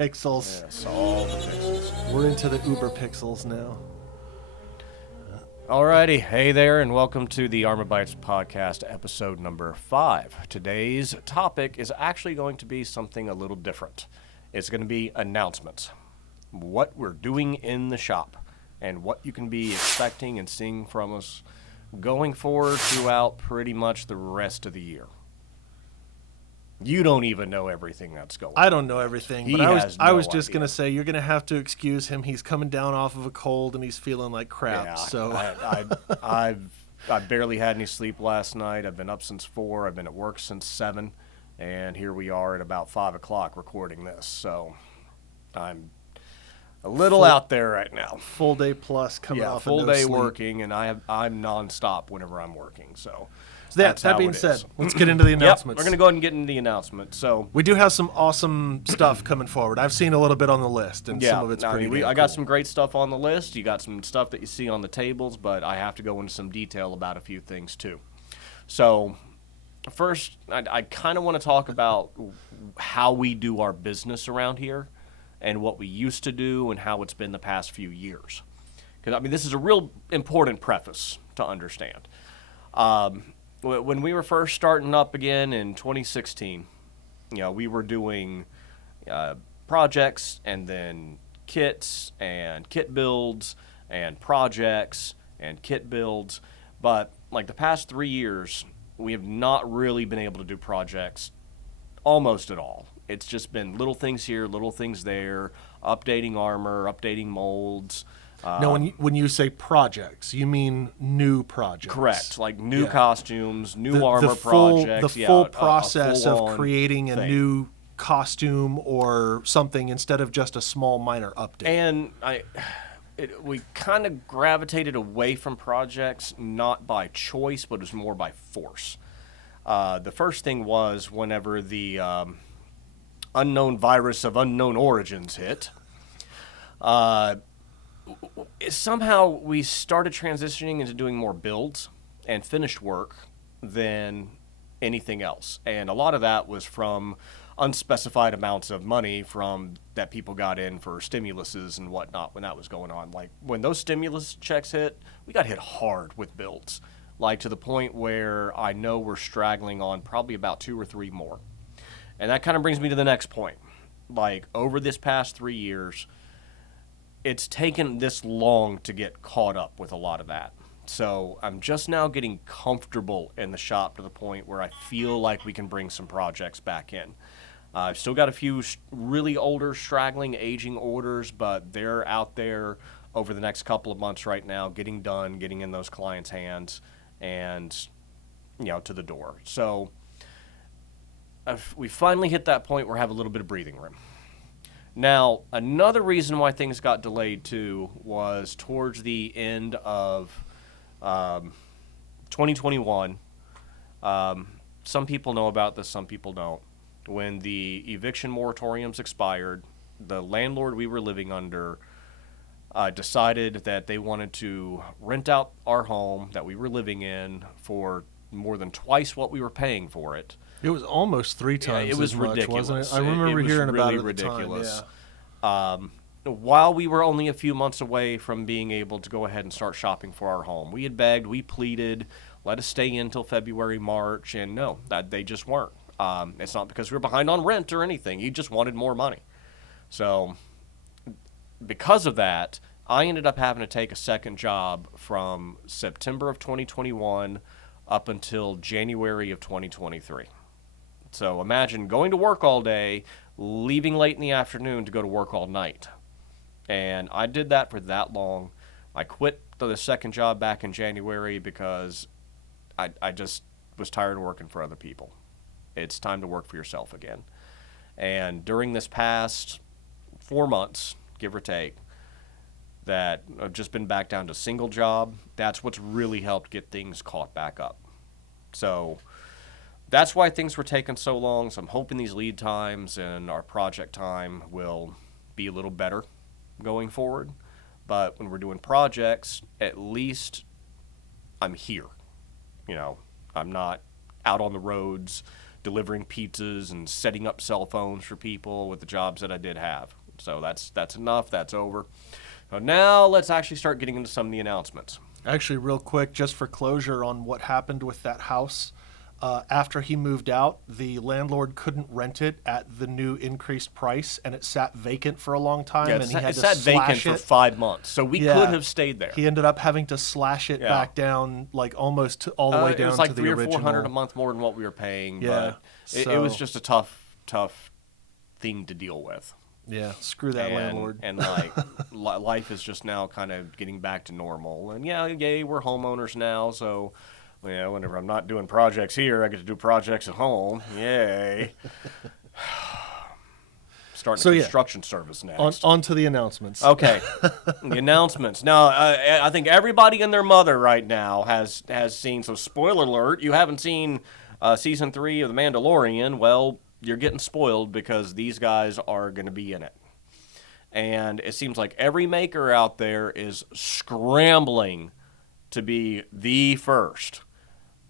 pixels. Yes, all the pixels. We're into the Uber pixels now. Alrighty, hey there, and welcome to the Armor Bites podcast, episode number 5. Today's topic is actually going to be something a little different. It's going to be announcements. What we're doing in the shop, and what you can be expecting and seeing from us going forward throughout pretty much the rest of the year. You don't even know everything that's going on. I don't know everything, He but has I no was just idea. going to say, you're going to have to excuse him. He's coming down off of a cold, and he's feeling like crap. Yeah, So I barely had any sleep last night. I've been up since 4. I've been at work since 7. And here we are at about 5 o'clock recording this. So I'm a little out there right now. full day plus coming off full of no day sleep. working, and I'm nonstop whenever I'm working. So That how being it said, is. let's get into the Yep, announcements. we're going to go ahead and get into the announcement. So We do have some awesome stuff coming forward. I've seen a little bit on the list, and some of it's pretty damn I got cool. some great stuff on the list. You got some stuff that you see on the tables, but I have to go into some detail about a few things too. So first, I kind of want to talk about how we do our business around here and what we used to do and how it's been the past few years. Because, I mean, this is a real important preface to understand. When we were first starting up again in 2016, we were doing projects and then kits and kit builds and projects and kit builds. But like the past 3 years, we have not really been able to do projects almost at all. It's just been little things here, little things there, updating armor, updating molds. Now, when you say projects, you mean new projects. Correct, like new Yeah. costumes, new The armor full, projects. The full a process of full-on creating a thing. new costume or something instead of just a small minor update. And we kind of gravitated away from projects, not by choice, but it was more by force. The first thing was whenever the unknown virus of unknown origins hit, somehow we started transitioning into doing more builds and finished work than anything else. And a lot of that was from unspecified amounts of money from that people got in for stimuluses and whatnot when that was going on. Like when those stimulus checks hit, we got hit hard with builds, like to the point where I know we're straggling on probably about 2 or 3 more. And that kind of brings me to the next point. Like over this past 3 years, it's taken this long to get caught up with a lot of that. So I'm just now getting comfortable in the shop to the point where I feel like we can bring some projects back in. I've still got a few really older, straggling, aging orders, but they're out there over the next couple of months right now, getting done, getting in those clients' hands, and to the door. So we finally hit that point where we have a little bit of breathing room. Now, another reason why things got delayed, too, was towards the end of 2021. Some people know about this, some people don't. When the eviction moratoriums expired, the landlord we were living under decided that they wanted to rent out our home that we were living in for more than twice what we were paying for it. It was almost 3 times it was as much, ridiculous. wasn't it? I remember hearing about it at the ridiculous. time. Yeah. While we were only a few months away from being able to go ahead and start shopping for our home, we had begged, we pleaded, let us stay in until February, March, and no, that they just weren't. It's not because we were behind on rent or anything. He just wanted more money. So because of that, I ended up having to take a second job from September of 2021 up until January of 2023. So imagine going to work all day, leaving late in the afternoon to go to work all night. And I did that for that long. I quit the second job back in January because I just was tired of working for other people. It's time to work for yourself again. And during this past 4 months, give or take, that I've just been back down to single job, that's what's really helped get things caught back up. So that's why things were taking so long. So I'm hoping these lead times and our project time will be a little better going forward. But when we're doing projects, at least I'm here. I'm not out on the roads delivering pizzas and setting up cell phones for people with the jobs that I did have. So that's enough. That's over. So now let's actually start getting into some of the announcements. Actually, real quick, just for closure on what happened with that house. After he moved out, the landlord couldn't rent it at the new increased price, and it sat vacant for a long time. Yeah, and he had it to sat vacant slash for it. 5 months, so we could have stayed there. He ended up having to slash it back down, like almost all the way down it was like to the $300 original. or $400 a month more than what we were paying. Yeah, but it was just a tough thing to deal with. Yeah, screw that landlord. And like life is just now kind of getting back to normal. And yay, we're homeowners now, so whenever I'm not doing projects here, I get to do projects at home. Yay. Starting a construction service next. On to the announcements. Okay, the announcements. Now, I think everybody and their mother right now has seen. So, spoiler alert: you haven't seen season 3 of The Mandalorian. Well, you're getting spoiled because these guys are going to be in it. And it seems like every maker out there is scrambling to be the first.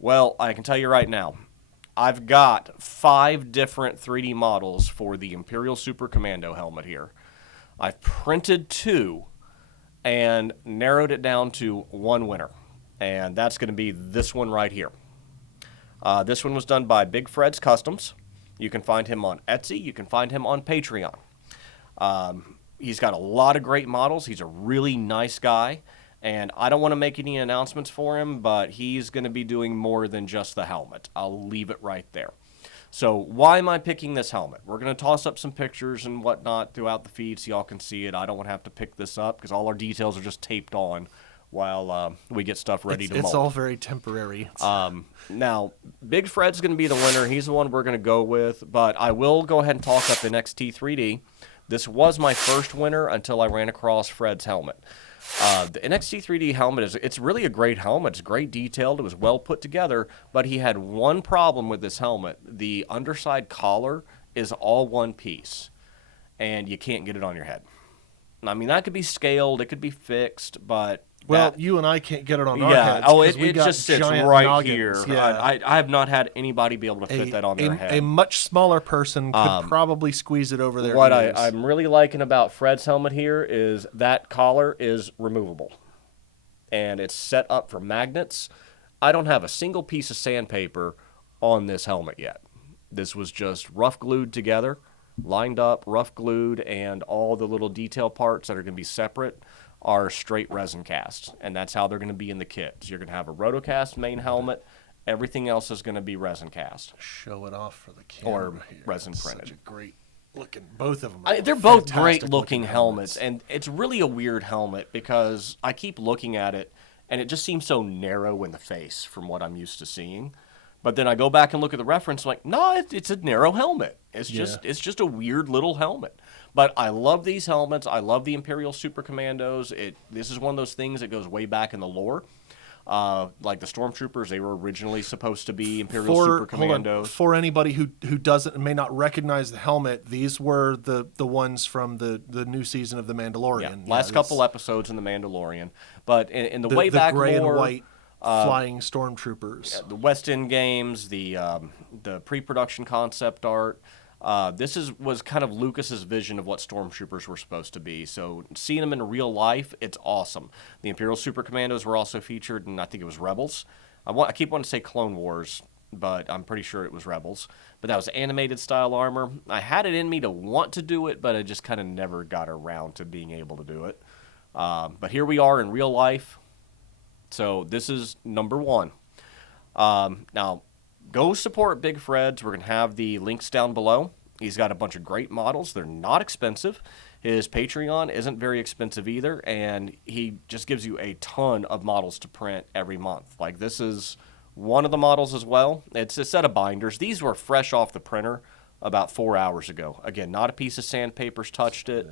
Well, I can tell you right now, I've got 5 different 3D models for the Imperial Super Commando helmet here. I've printed 2 and narrowed it down to 1 winner. And that's going to be this one right here. This one was done by Big Fred's Customs. You can find him on Etsy. You can find him on Patreon. He's got a lot of great models. He's a really nice guy. And I don't want to make any announcements for him, but he's going to be doing more than just the helmet. I'll leave it right there. So why am I picking this helmet? We're going to toss up some pictures and whatnot throughout the feed so y'all can see it. I don't want to have to pick this up because all our details are just taped on while we get stuff ready to mold. It's all very temporary. Now, Big Fred's going to be the winner. He's the one we're going to go with, but I will go ahead and talk up NXT 3D. This was my first winner until I ran across Fred's helmet. The NXT 3D helmet it's really a great helmet. It's great detailed. It was well put together, but he had one problem with this helmet. The underside collar is all one piece, and you can't get it on your head. I mean, that could be scaled. It could be fixed, but... Well, you and I can't get it on our heads. Oh, it just sits right noggins. here. Yeah. I have not had anybody be able to fit that on their head. A much smaller person could probably squeeze it over their What ears. I'm really liking about Fred's helmet here is that collar is removable. And it's set up for magnets. I don't have a single piece of sandpaper on this helmet yet. This was just rough glued together, lined up, rough glued, and all the little detail parts that are going to be separate are straight resin cast, and that's how they're going to be in the kit. So you're going to have a rotocast main helmet. Everything else is going to be resin cast. Show it off for the camera or here. resin That's printed. Such a great looking. Both of them. They're both great looking helmets, and it's really a weird helmet because I keep looking at it, and it just seems so narrow in the face from what I'm used to seeing. But then I go back and look at the reference, like, no, it's a narrow helmet. It's just a weird little helmet. But I love these helmets. I love the Imperial Super Commandos. This is one of those things that goes way back in the lore. Like the Stormtroopers, they were originally supposed to be Imperial Super Commandos. For anybody who may not recognize the helmet, these were the ones from the new season of The Mandalorian. Yeah, last couple episodes in The Mandalorian. But in the way back gray lore, and white flying Stormtroopers. The West End games, the pre-production concept art. This was kind of Lucas's vision of what Stormtroopers were supposed to be. So seeing them in real life, it's awesome. The Imperial Super Commandos were also featured in, I think it was Rebels. I keep wanting to say Clone Wars, but I'm pretty sure it was Rebels. But that was animated style armor. I had it in me to want to do it, but I just kind of never got around to being able to do it. But here we are in real life. So this is number 1. Now, go support Big Fred's. We're going to have the links down below. He's got a bunch of great models. They're not expensive. His Patreon isn't very expensive either, and he just gives you a ton of models to print every month. Like, this is one of the models as well. It's a set of binders. These were fresh off the printer about 4 hours ago. Again, not a piece of sandpaper's touched it.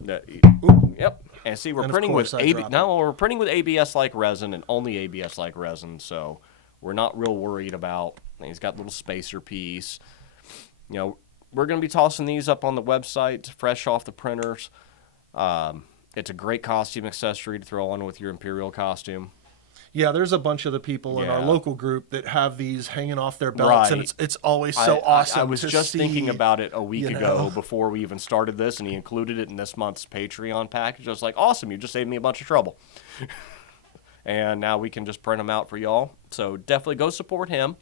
Yep. And see, we're printing with we're printing with ABS-like resin and only ABS-like resin, so we're not real worried about. He's got a little spacer piece. You know, we're going to be tossing these up on the website, fresh off the printers. It's a great costume accessory to throw on with your Imperial costume. Yeah, there's a bunch of the people in our Yeah. local group that have these hanging off their belts, and Right. it's always so awesome. I was to just see, thinking about it a week you ago know. before we even started this, and he included it in this month's Patreon package. I was like, awesome, you just saved me a bunch of trouble. And now we can just print them out for y'all. So definitely go support him.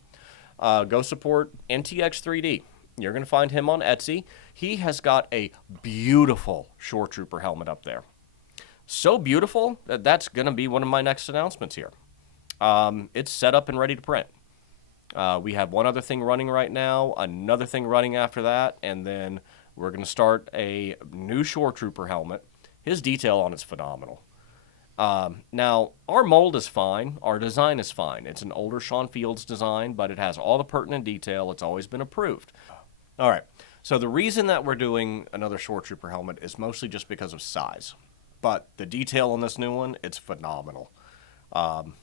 Go support NTX3D. You're going to find him on Etsy. He has got a beautiful Shoretrooper helmet up there. So beautiful that that's going to be one of my next announcements here. It's set up and ready to print. We have one other thing running right now, another thing running after that, and then we're going to start a new Shoretrooper helmet. His detail on it's phenomenal. Now, our mold is fine. Our design is fine. It's an older Sean Fields design, but it has all the pertinent detail. It's always been approved. All right. So the reason that we're doing another Shoretrooper helmet is mostly just because of size. But the detail on this new one, it's phenomenal.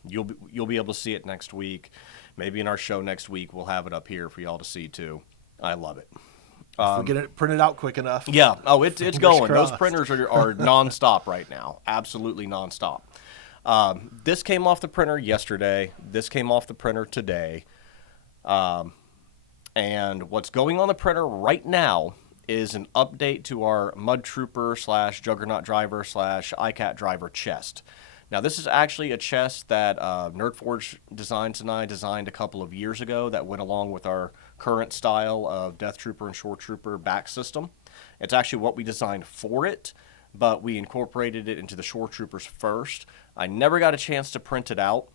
You'll be able to see it next week. Maybe in our show next week, we'll have it up here for y'all to see too. I love it. If we get it printed out quick enough. Yeah. Oh, it's going. Those crossed. printers are nonstop right now. Absolutely nonstop. This came off the printer yesterday. This came off the printer today. And what's going on the printer right now is an update to our Mudtrooper / Juggernaut driver / ICAT driver chest. Now, this is actually a chest that Nerdforge Designs and I designed a couple of years ago that went along with our current style of Death Trooper and Shoretrooper back system. It's actually what we designed for it, but we incorporated it into the Shoretroopers first. I never got a chance to print it out,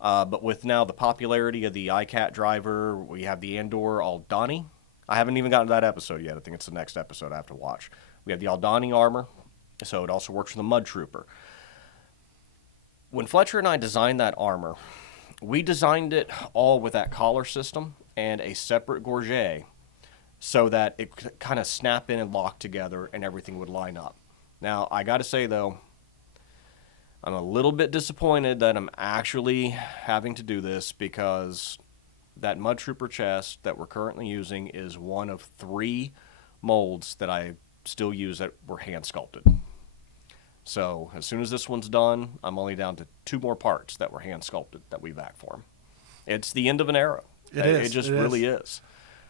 but with now the popularity of the ICAT driver, we have the Andor Aldani. I haven't even gotten to that episode yet. I think it's the next episode I have to watch. We have the Aldani armor, so it also works for the Mudtrooper. When Fletcher and I designed that armor, we designed it all with that collar system and a separate gorget so that it could kind of snap in and lock together and everything would line up. Now, I got to say, though, I'm a little bit disappointed that I'm actually having to do this because that Mudtrooper chest that we're currently using is one of 3 molds that I still use that were hand sculpted. So as soon as this one's done, I'm only down to 2 more parts that were hand sculpted that we vac form. It's the end of an era. It just really is.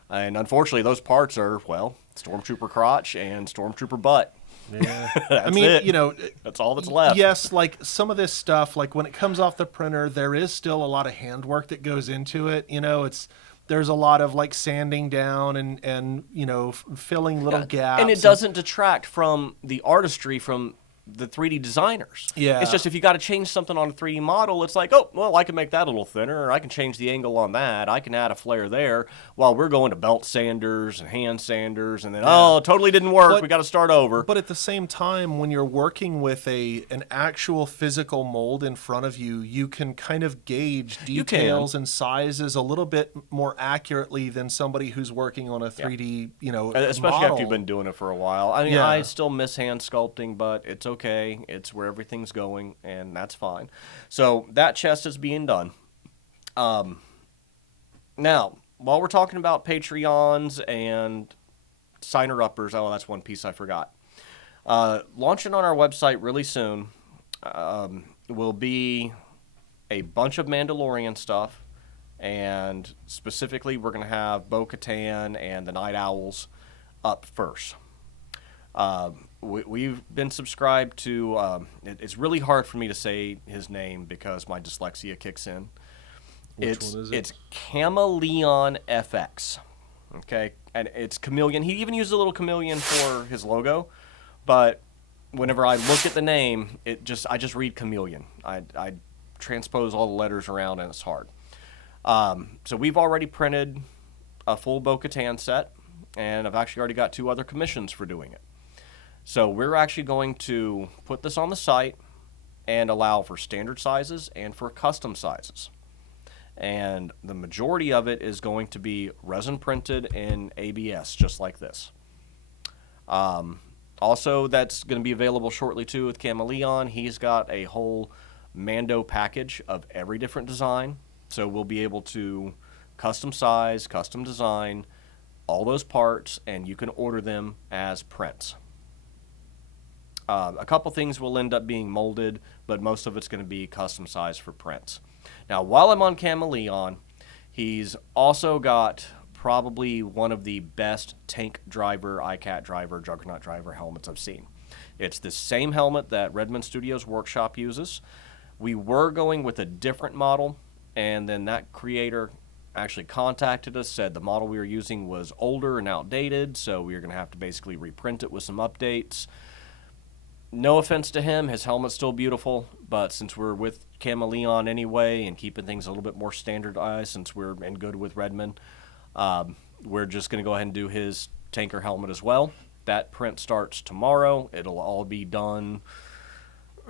And unfortunately, those parts are, well, Stormtrooper crotch and Stormtrooper butt. Yeah. That's I mean, it. you know, That's all that's left. yes, like some of this stuff, like when it comes off the printer, there is still a lot of handwork that goes into it. You know, there's a lot of like sanding down and you know, filling little gaps. And it doesn't detract from the artistry from the 3D designers. Yeah. It's just if you got to change something on a 3D model, it's like, oh, well, I can make that a little thinner, or I can change the angle on that. I can add a flare there, while we're going to belt sanders and hand sanders, and then, oh, it totally didn't work. We got to start over. But at the same time, when you're working with an actual physical mold in front of you, you can kind of gauge details and sizes a little bit more accurately than somebody who's working on a 3D, you know, especially model. after you've been doing it for a while. I mean, Yeah. I still miss hand sculpting, but it's okay. It's where everything's going, and that's fine. So that chest is being done. Now, while we're talking about Patreons and signer-uppers, oh, that's one piece I forgot. Launching on our website really soon will be a bunch of Mandalorian stuff, and specifically we're going to have Bo Katan and the Night Owls up first. We've been subscribed to, it's really hard for me to say his name because my dyslexia kicks in. Which one is it? It's Chameleon FX. Okay, and it's chameleon. He even used a little chameleon for his logo, but whenever I look at the name, I just read chameleon. I transpose all the letters around, and it's hard. So we've already printed a full Bo Katan set, and I've actually already got 2 other commissions for doing it. So we're actually going to put this on the site and allow for standard sizes and for custom sizes. And the majority of it is going to be resin printed in ABS, just like this. Also, that's going to be available shortly too with Chameleon. He's got a whole Mando package of every different design. So we'll be able to custom size, custom design, all those parts, and you can order them as prints. A couple things will end up being molded, but most of it's going to be custom sized for prints. Now, while I'm on Chameleon, he's also got probably one of the best tank driver, ICAT driver, Juggernaut driver helmets I've seen. It's the same helmet that Redmond Studios Workshop uses. We were going with a different model, and then that creator actually contacted us, said the model we were using was older and outdated, so we were going to have to basically reprint it with some updates. No offense to him, his helmet's still beautiful, but since we're with Chameleon anyway and keeping things a little bit more standardized since we're in good with Redmond, we're just going to go ahead and do his tanker helmet as well. That print starts tomorrow. It'll all be done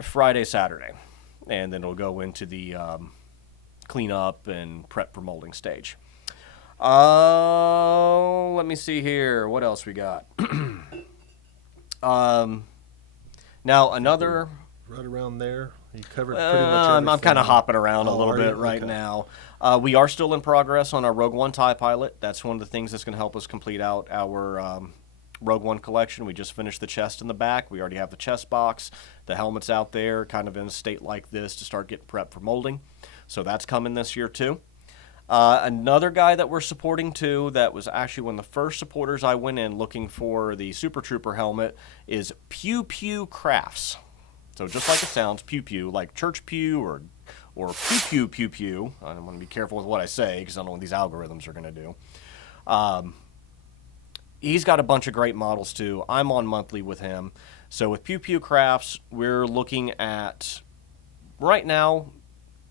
Friday, Saturday, and then it'll go into the cleanup and prep for molding stage. Let me see here. What else we got? Now another. Right around there. You covered pretty much everything. I'm kind of hopping around a little bit right now. We are still in progress on our Rogue One TIE Pilot. That's one of the things that's going to help us complete out our Rogue One collection. We just finished the chest in the back. We already have the chest box. The helmet's out there, kind of in a state like this to start getting prepped for molding. So that's coming this year too. Another guy that we're supporting too, that was actually one of the first supporters I went in looking for the Super Trooper helmet, is Pew Pew Crafts. So just like it sounds, pew pew, like church pew or pew pew pew pew. I want to be careful with what I say because I don't know what these algorithms are going to do. He's got a bunch of great models too. I'm on monthly with him. So with Pew Pew Crafts, we're looking at, right now,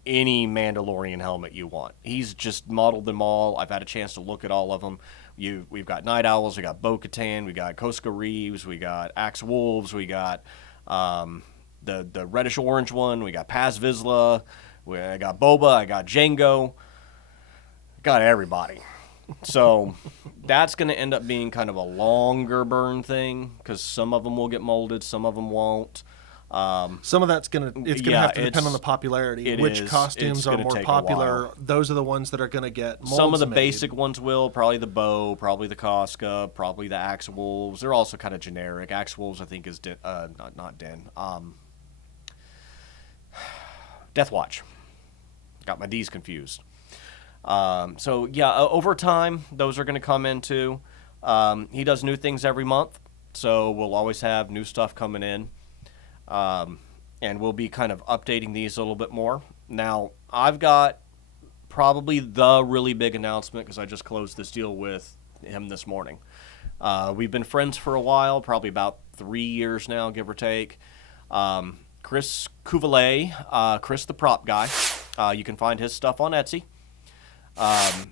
any Mandalorian helmet you want. He's just modeled them all. I've had a chance to look at all of them. We've got Night Owls, we got Bo Katan, we got Koska Reeves, we got Axe Wolves, we got the reddish orange one, we got Paz Vizsla, I got Boba, I got Django, got everybody. So that's going to end up being kind of a longer burn thing because some of them will get molded, some of them won't. Some of that's gonna have to depend on the popularity. Which costumes are more popular? Those are the ones that are gonna get molds Some of the made. basic ones will, probably the Bow, probably the Koska, probably the Axe Wolves. They're also kind of generic. Axe Wolves, I think, is not Den. Death Watch. Got my D's confused. So yeah, over time, those are going to come in too. He does new things every month, so we'll always have new stuff coming in. And we'll be kind of updating these a little bit more. Now, I've got probably the really big announcement because I just closed this deal with him this morning. We've been friends for a while, probably about 3 years now, give or take. Chris Cuvalet, Chris the prop guy. You can find his stuff on Etsy.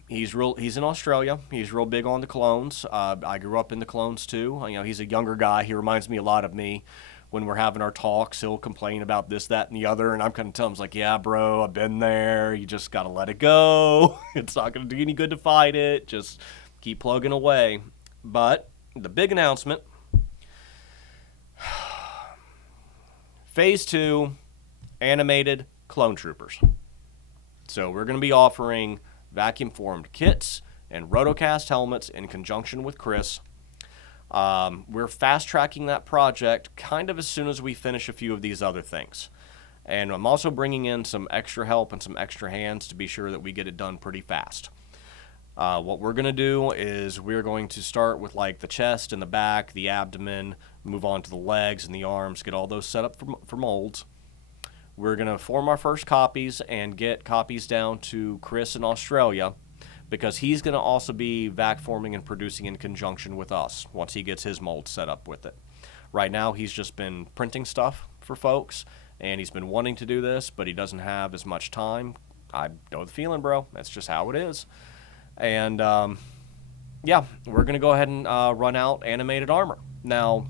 He's in Australia. He's real big on the clones. I grew up in the clones too. He's a younger guy. He reminds me a lot of me. When we're having our talks, he'll complain about this, that, and the other, and I'm kind of telling him, like, yeah, bro, I've been there. You just got to let it go. It's not going to do any good to fight it. Just keep plugging away. But the big announcement, Phase 2, animated clone troopers. So we're going to be offering vacuum-formed kits and rotocast helmets in conjunction with Chris. We're fast-tracking that project kind of as soon as we finish a few of these other things. And I'm also bringing in some extra help and some extra hands to be sure that we get it done pretty fast. What we're going to do is we're going to start with like the chest and the back, the abdomen, move on to the legs and the arms, get all those set up for molds. We're going to form our first copies and get copies down to Chris in Australia, because he's going to also be vac forming and producing in conjunction with us once he gets his mold set up with it. Right now, he's just been printing stuff for folks, and he's been wanting to do this, but he doesn't have as much time. I know the feeling, bro. That's just how it is. And, yeah, we're going to go ahead and run out animated armor. Now,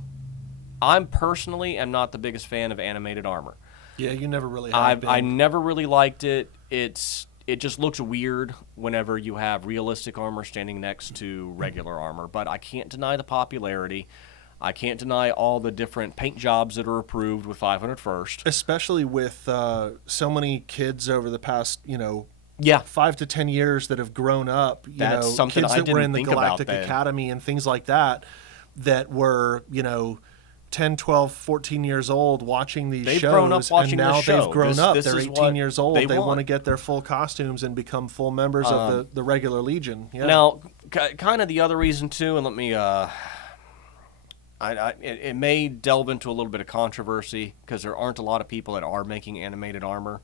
I'm personally am not the biggest fan of animated armor. Yeah, you never really have been. I never really liked it. It just looks weird whenever you have realistic armor standing next to regular armor. But I can't deny the popularity. I can't deny all the different paint jobs that are approved with 501st. Especially with so many kids over the past, 5 to 10 years that have grown up. That's something kids I that were in didn't the think about Galactic then. Academy and things like that were, 10, 12, 14 years old watching these They've shows, grown up watching and now this show. they've grown up. This They're is 18 what years old. they They want to want. get their full costumes and become full members of the regular Legion. Yeah. Now, kind of the other reason too, and let me, it may delve into a little bit of controversy because there aren't a lot of people that are making animated armor,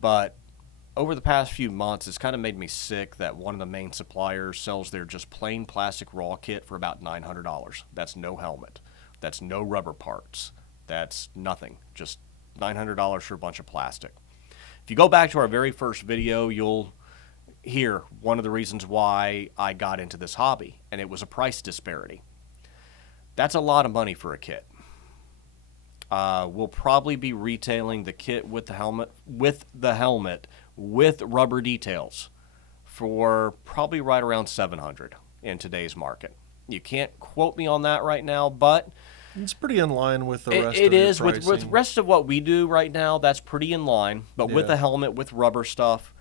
but over the past few months, it's kind of made me sick that one of the main suppliers sells their just plain plastic raw kit for about $900. That's no helmet. That's no rubber parts. That's nothing. Just $900 for a bunch of plastic. If you go back to our very first video, you'll hear one of the reasons why I got into this hobby, and it was a price disparity. That's a lot of money for a kit. We'll probably be retailing the kit with the helmet with rubber details for probably right around $700 in today's market. You can't quote me on that right now, but It's pretty in line with the rest it of your is with pricing. rest of what we do right now. That's pretty in line, but with Yeah. a helmet with rubber stuff,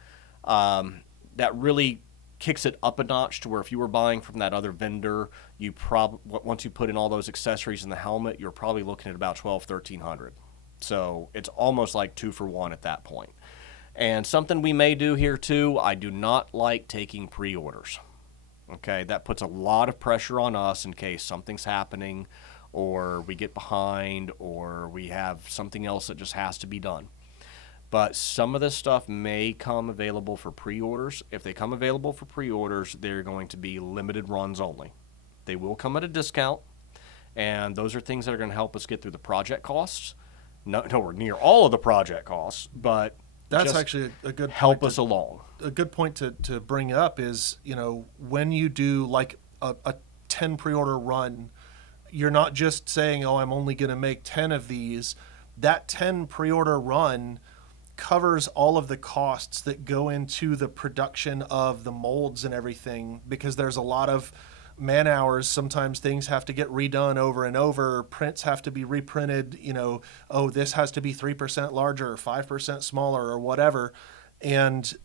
that really kicks it up a notch to where if you were buying from that other vendor, you once you put in all those accessories in the helmet, you're probably looking at about $1,200-1,300. So it's almost like 2 for 1 at that point. And something we may do here too, I do not like taking pre-orders. Okay, that puts a lot of pressure on us in case something's happening or we get behind or we have something else that just has to be done. But some of this stuff may come available for pre-orders. If they come available for pre-orders, they're going to be limited runs only. They will come at a discount, and those are things that are going to help us get through the project costs. Nowhere near all of the project costs, but That's just actually a good help point us along. a good point to bring up is, when you do like a 10 pre-order run, you're not just saying, oh, I'm only going to make 10 of these. That 10 pre-order run covers all of the costs that go into the production of the molds and everything, because there's a lot of man hours. Sometimes things have to get redone over and over. Prints have to be reprinted. Oh, this has to be 3% larger or 5% smaller or whatever. And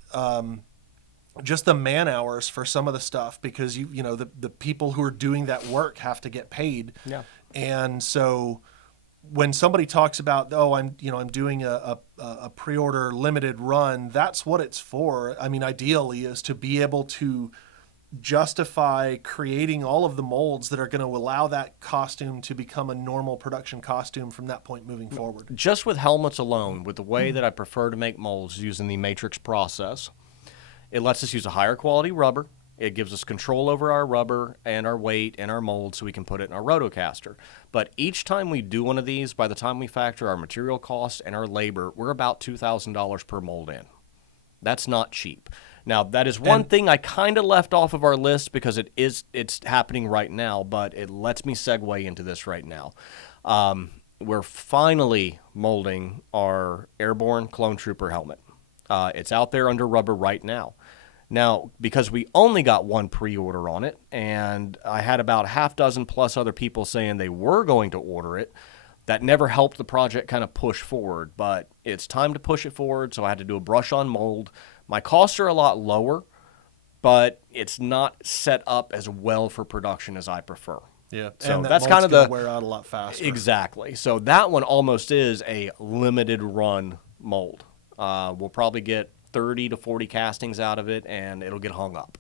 just the man hours for some of the stuff, because the people who are doing that work have to get paid. Yeah. And so when somebody talks about, oh, I'm doing a pre-order limited run, that's what it's for. I mean, ideally is to be able to justify creating all of the molds that are going to allow that costume to become a normal production costume from that point moving forward. Just with helmets alone, with the way that I prefer to make molds using the matrix process, it lets us use a higher quality rubber. It gives us control over our rubber and our weight and our mold so we can put it in our rotocaster. But each time we do one of these, by the time we factor our material costs and our labor, we're about $2,000 per mold in. That's not cheap. Now, that is one thing I kind of left off of our list because it's happening right now, but it lets me segue into this right now. We're finally molding our Airborne Clone Trooper helmet. It's out there under rubber right now. Now, because we only got one pre-order on it, and I had about half dozen plus other people saying they were going to order it, that never helped the project kind of push forward. But it's time to push it forward, so I had to do a brush-on mold. My costs are a lot lower, but it's not set up as well for production as I prefer. Yeah, So and that that's mold's kind of gonna the wear out a lot faster. Exactly. So that one almost is a limited run mold. We'll probably get 30 to 40 castings out of it, and it'll get hung up.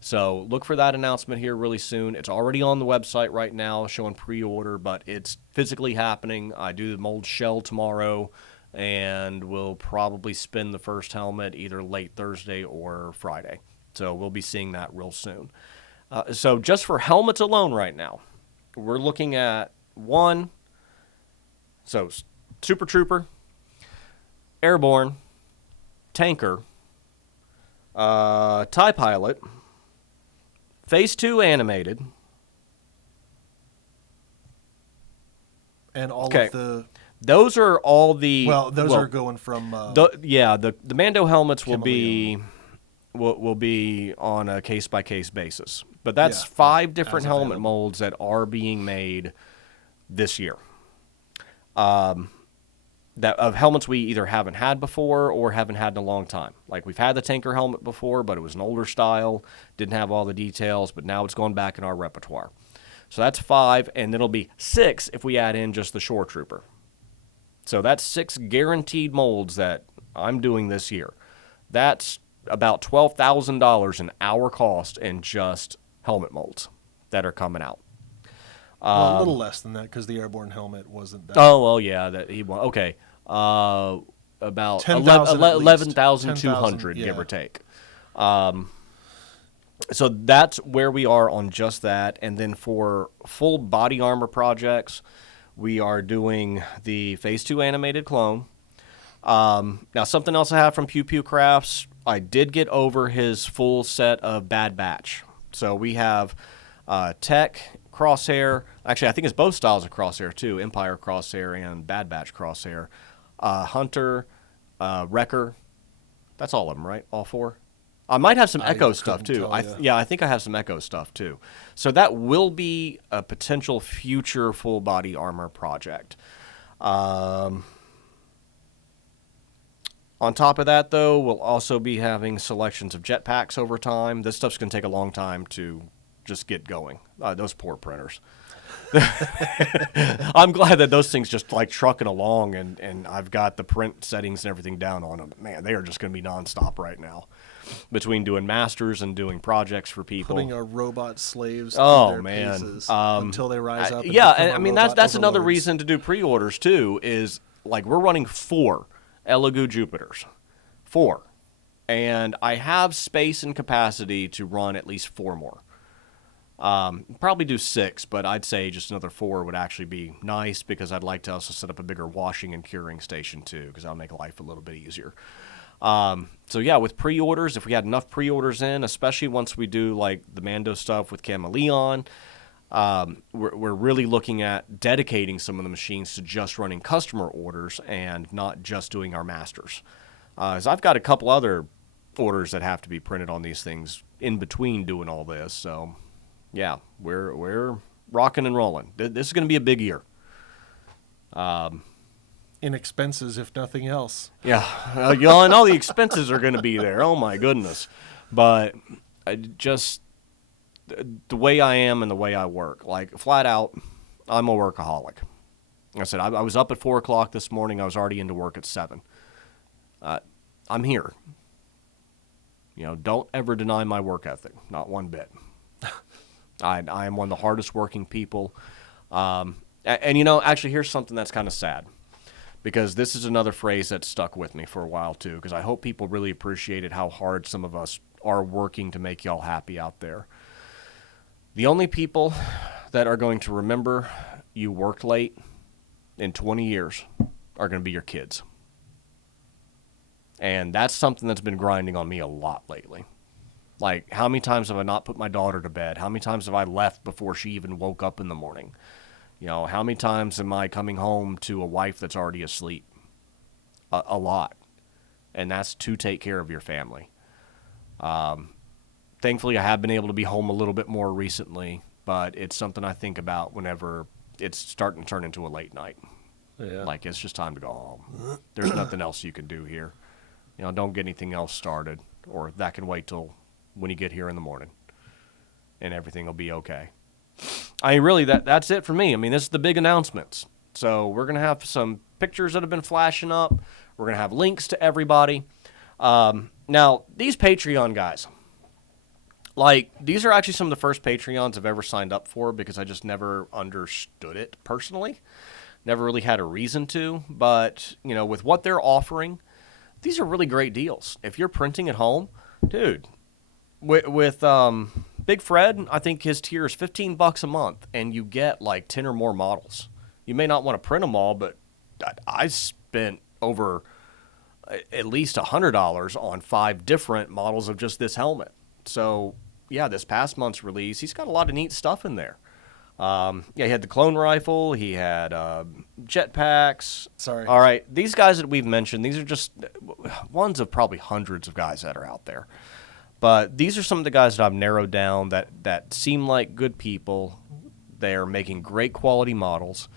So look for that announcement here really soon. It's already on the website right now showing pre-order, but it's physically happening. I do the mold shell tomorrow, and we'll probably spin the first helmet either late Thursday or Friday. So we'll be seeing that real soon. So just for helmets alone right now, we're looking at Super Trooper, Airborne, Tanker, TIE Pilot, Phase 2 Animated. And all Okay. of the Those are all the... those are going from the Mando helmets will be on a case-by-case basis. But that's 5 different as helmet available. molds that are being made this year. That of helmets we either haven't had before or haven't had in a long time. Like we've had the Tanker helmet before, but it was an older style, didn't have all the details, but now it's gone back in our repertoire. So that's 5, and it'll be 6 if we add in just the Shoretrooper. So that's 6 guaranteed molds that I'm doing this year. That's about $12,000 in our cost in just helmet molds that are coming out. Well, a little less than that because the Airborne helmet wasn't that. Oh, well, yeah. Okay. About 10,000 11,200, yeah. give or take. So that's where we are on just that. And then for full body armor projects, we are doing the Phase 2 animated clone. Now, something else I have from Pew Pew Crafts, I did get over his full set of Bad Batch. So we have Tech, Crosshair. Actually, I think it's both styles of Crosshair, too. Empire Crosshair and Bad Batch Crosshair. Hunter, Wrecker. That's all of them, right? All 4? I might have some Echo stuff, too. I think I have some Echo stuff, too. So that will be a potential future full body armor project. On top of that, though, we'll also be having selections of jetpacks over time. This stuff's going to take a long time to just get going. Those poor printers. I'm glad that those things just like trucking along, and I've got the print settings and everything down on them. Man, they are just going to be nonstop right now between doing masters and doing projects for people. Putting our robot slaves through their paces until they rise up. And I mean, that's another reason to do pre-orders, too, is like we're running 4 Elegoo Jupiters. 4. And I have space and capacity to run at least 4 more. Probably do 6, but I'd say just another 4 would actually be nice because I'd like to also set up a bigger washing and curing station too, because that'll make life a little bit easier. So yeah, with pre-orders, if we had enough pre-orders in, especially once we do like the Mando stuff with Chameleon, we're really looking at dedicating some of the machines to just running customer orders and not just doing our masters. As I've got a couple other orders that have to be printed on these things in between doing all this, so. Yeah, we're rocking and rolling. This is going to be a big year. In expenses, if nothing else. Yeah, and all the expenses are going to be there. Oh, my goodness. But just the way I am and the way I work, like flat out, I'm a workaholic. Like I said, I was up at 4 o'clock this morning. I was already into work at 7. I'm here. Don't ever deny my work ethic. Not one bit. I am one of the hardest working people. And actually, here's something that's kind of sad. Because this is another phrase that stuck with me for a while, too. Because I hope people really appreciated how hard some of us are working to make y'all happy out there. The only people that are going to remember you worked late in 20 years are going to be your kids. And that's something that's been grinding on me a lot lately. Like, how many times have I not put my daughter to bed? How many times have I left before she even woke up in the morning? How many times am I coming home to a wife that's already asleep? A lot. And that's to take care of your family. Thankfully, I have been able to be home a little bit more recently, but it's something I think about whenever it's starting to turn into a late night. Yeah. Like, it's just time to go home. There's nothing else you can do here. Don't get anything else started, or that can wait till when you get here in the morning, and everything will be okay. I mean, really, that's it for me. I mean, this is the big announcements. So we're going to have some pictures that have been flashing up. We're going to have links to everybody. Now, these Patreon guys, these are actually some of the first Patreons I've ever signed up for because I just never understood it personally. Never really had a reason to. But, with what they're offering, these are really great deals. If you're printing at home, dude, with Big Fred, I think his tier is $15 a month, and you get 10 or more models. You may not want to print them all, but I spent over at least $100 on 5 different models of just this helmet. So, yeah, this past month's release, he's got a lot of neat stuff in there. He had the clone rifle. He had jetpacks. Sorry. All right, these guys that we've mentioned, these are just ones of probably hundreds of guys that are out there. But these are some of the guys that I've narrowed down that seem like good people. They're making great quality models.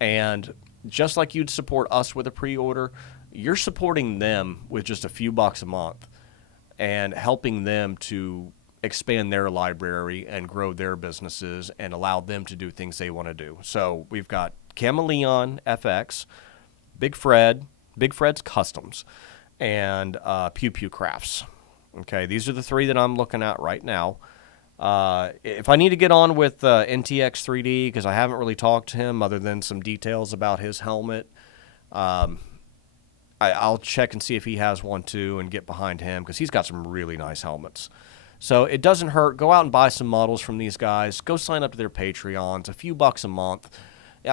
And just like you'd support us with a pre-order, you're supporting them with just a few bucks a month and helping them to expand their library and grow their businesses and allow them to do things they want to do. So we've got Chameleon FX, Big Fred's Customs, and Pew Pew Crafts. Okay, these are the three that I'm looking at right now. If I need to get on with NTX 3D, because I haven't really talked to him other than some details about his helmet, I'll check and see if he has one too and get behind him, because he's got some really nice helmets. So it doesn't hurt. Go out and buy some models from these guys. Go sign up to their Patreons. A few bucks a month.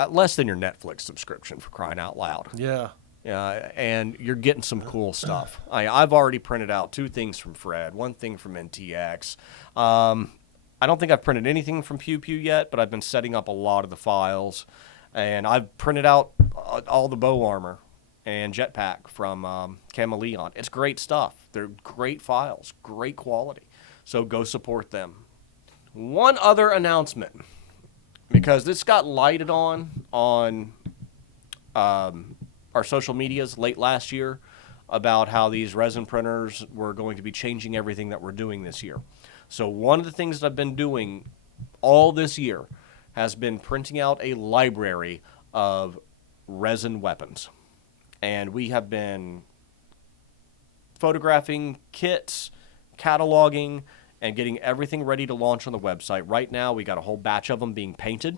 Less than your Netflix subscription, for crying out loud. Yeah. And you're getting some cool stuff. I've already printed out 2 things from Fred, 1 thing from NTX. I don't think I've printed anything from Pew Pew yet, but I've been setting up a lot of the files. And I've printed out all the bow armor and jetpack from Chameleon. It's great stuff. They're great files, great quality. So go support them. One other announcement, because this got lighted on our social medias late last year about how these resin printers were going to be changing everything that we're doing this year. So one of the things that I've been doing all this year has been printing out a library of resin weapons. And we have been photographing kits, cataloging, and getting everything ready to launch on the website. Right now, we got a whole batch of them being painted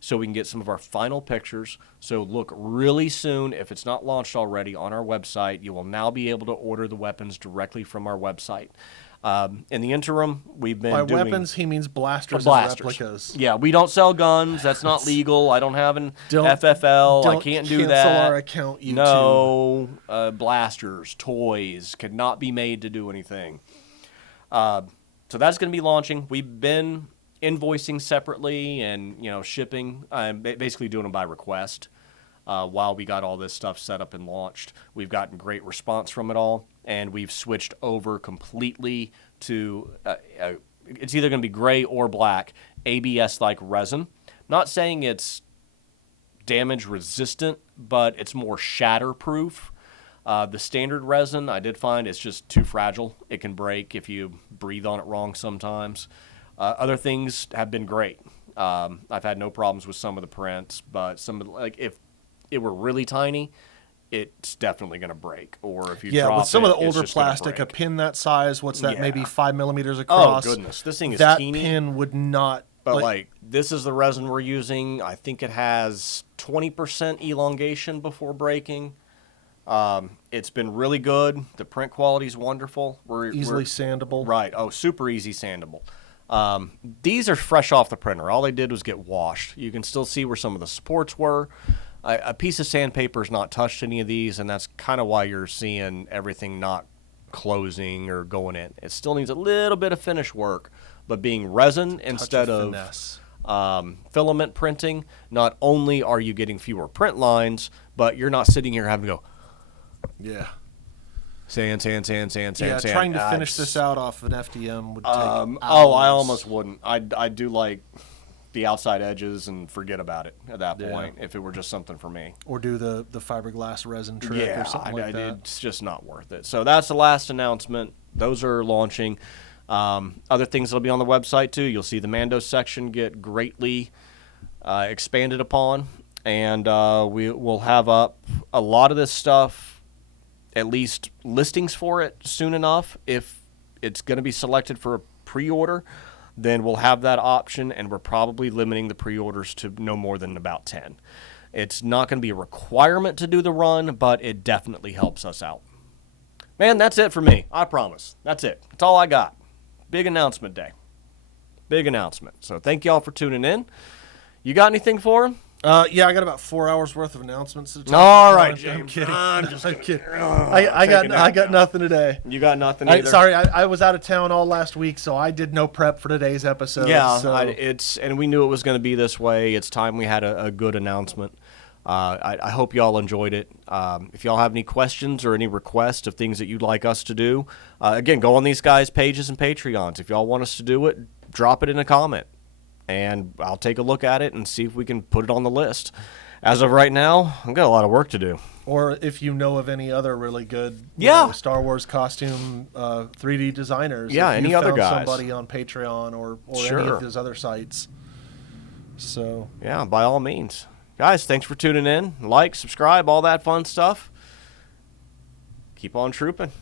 so we can get some of our final pictures. So look really soon, if it's not launched already, on our website. You will now be able to order the weapons directly from our website. In the interim, we've been doing... By weapons, he means blasters and replicas. Yeah, we don't sell guns. That's not legal. I don't have an FFL. I can't do that. Cancel our account, YouTube. No, blasters, toys, cannot be made to do anything. So that's going to be launching. We've been invoicing separately and, shipping. I'm basically doing them by request. While we got all this stuff set up and launched, we've gotten great response from it all, and we've switched over completely to it's either going to be gray or black ABS-like resin. Not saying it's damage resistant, but it's more shatter-proof. The standard resin, I did find, it's just too fragile. It can break if you breathe on it wrong sometimes. Other things have been great. I've had no problems with some of the prints, but some of if it were really tiny, it's definitely going to break. Or if you drop with some it, of the older it's just gonna plastic, a break. pin that size, what's that, Yeah. maybe 5 millimeters across? Oh, goodness. This thing is that teeny. pin would not... But, this is the resin we're using. I think it has 20% elongation before breaking. It's been really good. The print quality is wonderful. We're easily sandable. Right. Oh, super easy sandable. These are fresh off the printer. All they did was get washed. You can still see where some of the supports were. A piece of sandpaper has not touched any of these, and that's kind of why you're seeing everything not closing or going in. It still needs a little bit of finish work, but being resin instead of filament printing, not only are you getting fewer print lines, but you're not sitting here having to go, yeah. Sand. Yeah, trying to finish this out off an FDM would take hours. I almost wouldn't. I'd do the outside edges and forget about it at that point if it were just something for me. Or do the fiberglass resin trick or something like that. It's just not worth it. So that's the last announcement. Those are launching. Other things that'll be on the website too. You'll see the Mando section get greatly expanded upon, and we will have up a lot of this stuff, at least listings for it soon enough. If it's going to be selected for a pre-order, then we'll have that option, and we're probably limiting the pre-orders to no more than about 10. It's not going to be a requirement to do the run, but it definitely helps us out. Man, that's it for me. I promise. That's it. That's all I got. Big announcement day. Big announcement. So thank you all for tuning in. You got anything for him? Yeah, I got about 4 hours worth of announcements to talk All about. right, James. I'm kidding. I'm just kidding. I got nothing today. You got nothing either? Sorry, I was out of town all last week, so I did no prep for today's episode. Yeah, so. and we knew it was going to be this way. It's time we had a good announcement. I hope y'all enjoyed it. If y'all have any questions or any requests of things that you'd like us to do, again, go on these guys' pages and Patreons. If y'all want us to do it, drop it in a comment, and I'll take a look at it and see if we can put it on the list. As of right now, I've got a lot of work to do. Or if you know of any other really good Star Wars costume 3D designers. Yeah, if you any other found guys. somebody on Patreon or Sure. any of those other sites. So yeah, by all means. Guys, thanks for tuning in. Like, subscribe, all that fun stuff. Keep on trooping.